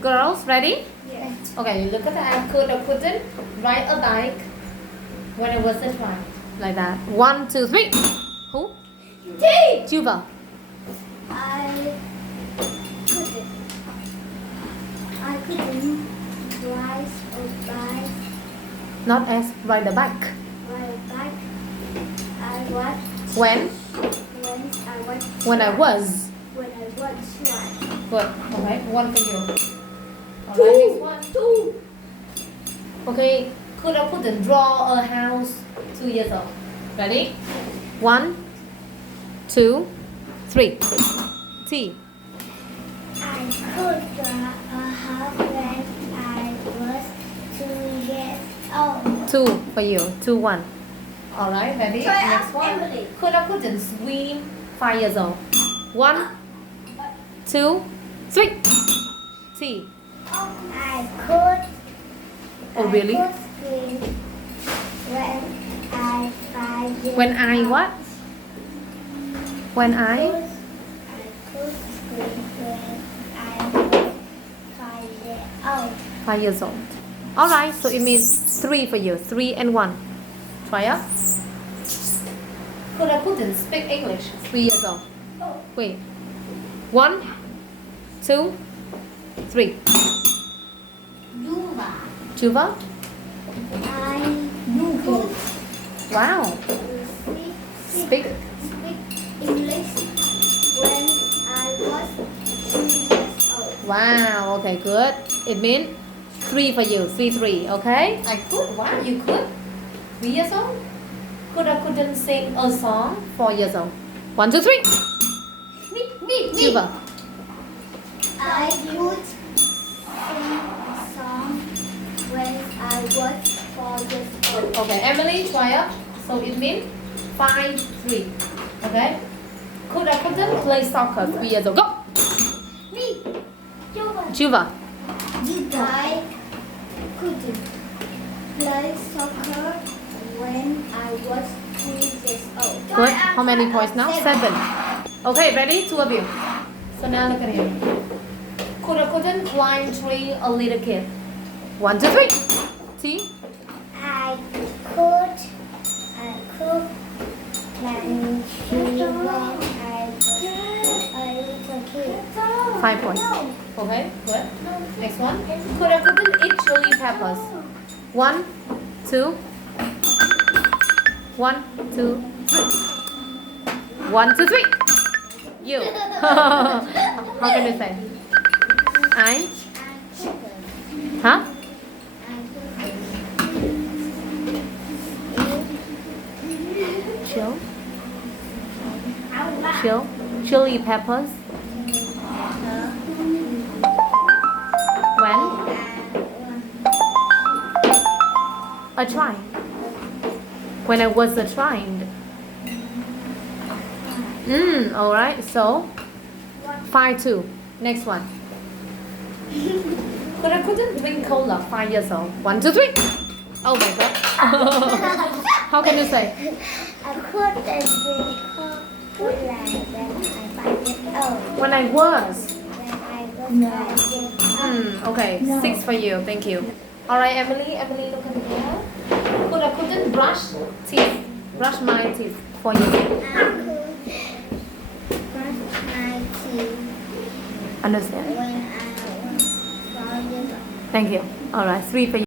Girls, ready? Yes. Okay, look at that. I could or couldn't ride a bike when I was a child. Like that. 1, 2, 3. Who? T. Juva. I couldn't ride a bike. Not as ride a bike. Ride a bike. I was When? when I was When I was. child. Good. Okay, 1 for you. Alright, next one. 2. Okay, could or couldn't draw a house 2 years old? Ready? 1, 2, 3. T. I could draw a house when I was 2 years old. 2 for you. 2, 1. Alright, ready? Try Next ask one. Emily. Could or couldn't swim 5 years old? 1, 2, 3. T. I could. Oh, really? I could swim when I 5 years When I old. what? When I I? could swim when I was 5 years old. 5 years old. Alright, so it means 3 for you. 3 and 1. Try up. Could or couldn't speak English 3 years old? Wait. 1, 2, 3. Juva. Juva? I could Wow. speak Speak. English when I was 2 years old. Wow. Okay, good. It means 3 for you. 3, 3. Okay? I could. Wow, you could. 3 years old? Could or couldn't sing a song 4 years old? 1, 2, 3. Me. Juva. I could sing a song when I was 4 years old. Okay, Emily, try up. So it means 5, 3. Okay? Could or couldn't play soccer 3 years old? Go! Me. Juva. Juva. I couldn't play soccer when I was 2 years old. Good. How many points now? 7. Okay, ready? 2 of you. So now look at him. Could or couldn't climb tree a little kid? 1, 2, 3. T. I could climb tree when I was a little kid. 5 points. Okay, good. Next one. Could or couldn't eat chili peppers? 1, 2. 1, 2, 3. 1, 2, 3. You. How can you say? I? Huh? Chill. Chill. Chili peppers. When? A child. When I was a child. Alright, so 5, 2. Next one. Could I couldn't drink cola 5 years old? 1, 2, 3. Oh my god. How can you say? I couldn't drink cola when I 5 years old. When I was. When I was 5 years old. Okay, 6 for you. Thank you. Alright, Emily, look at here. Could I couldn't brush teeth? Brush my teeth 4 years old. I could brush my teeth Understand? when I was 5 years old. Thank you. Alright, 3 for you.